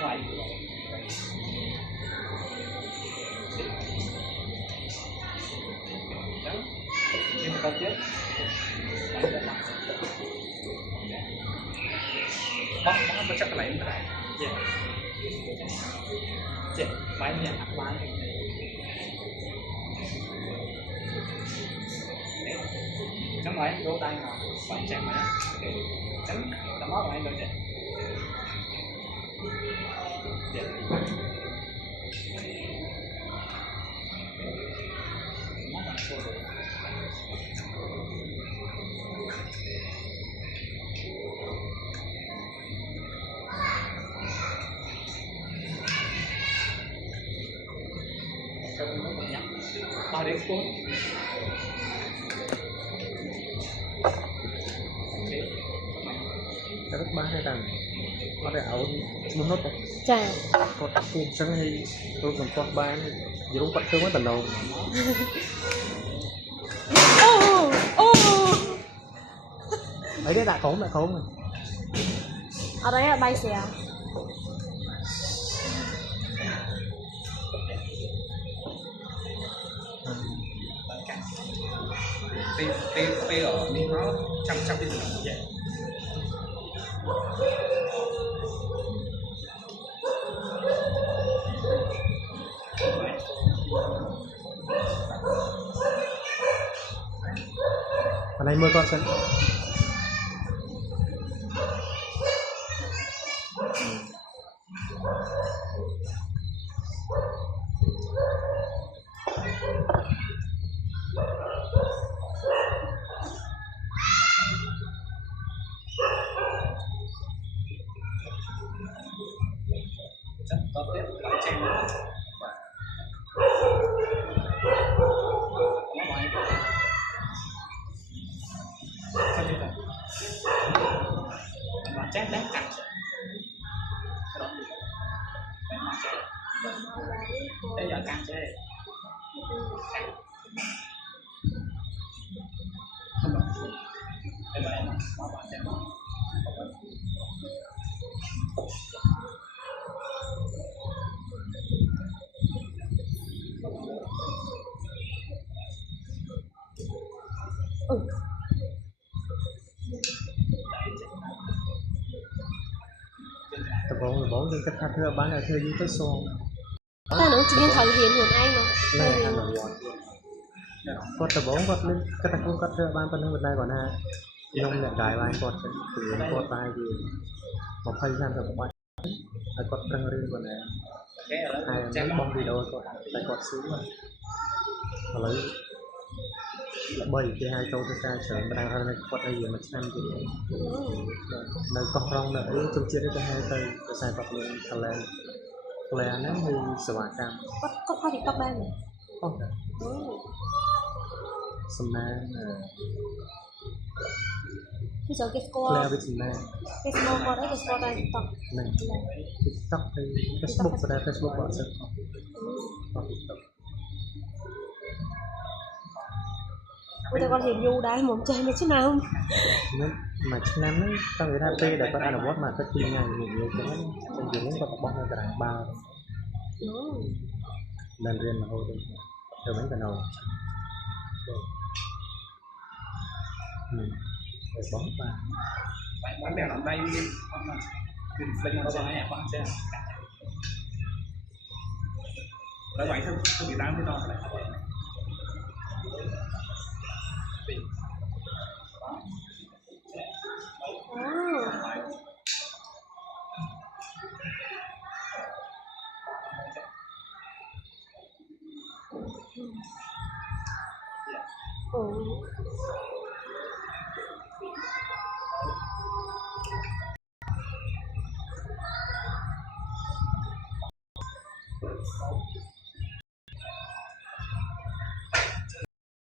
ngoài nhưng mà con chết bóc nó chắc là cái này chết máy nhẹ máy trong ngoài đổ tay nào bạn chạm máy tránh tầm máu này rồi chết bao đến cuốn rất ba hay rằng có thể áo muốn nốt không? Chà. Có tập phun sáng hay tôi còn con ba này gì cũng bắt thương quá tận đầu. Ấy đấy đã khốn rồi. Ở đấy là bay xè. Tê ở nhưng nó trăm cái gì như vậy Ở đây mưa con sân có tiếp lại trên nó ngoài sao như vậy mà chết đáng cạnh bây giờ cạnh chứ cái này nó bạn sẽ tập bốn trên cách thưa bán là thưa như tới xô Ta nó chỉ nên thời hiện của anh mà. này là một có tập bốn có lên cách thưa cũng cách thưa bán phân bên đây còn ha nông nhận đại bài còn từ có tài gì một thời gian rồi một bài có trăng riêng còn này hai bông video còn tại còn xíu mà lấy là bởi cái hai câu thứ hai sớm đang ra này có đây mà chăn gì nơi có rong nữa trong chia cái hai tay cái sai vật lên thằng lẹ nó như sờ bạc cam có phải thì tóc ban này không phải sầm na bây giờ cái score lẹ với sầm na cái score có đấy cái score đây tóc này tiktok hay facebook và facebook bọn sẽ bây giờ con hiền nhu đấy muốn chơi mấy chứ nào mà chức năng ấy trong người ta tê để có ăn bot mà tất nhiên là nhiều cái trong chuyện có tập bot là cả ba lần riêng mà thôi từ mấy cái đầu rồi bóng ba bạn bán đèn ở đây kinh linh nó sẽ nhẹ quá sẽ đấy vậy thôi không bị đám thế nào lại Oh.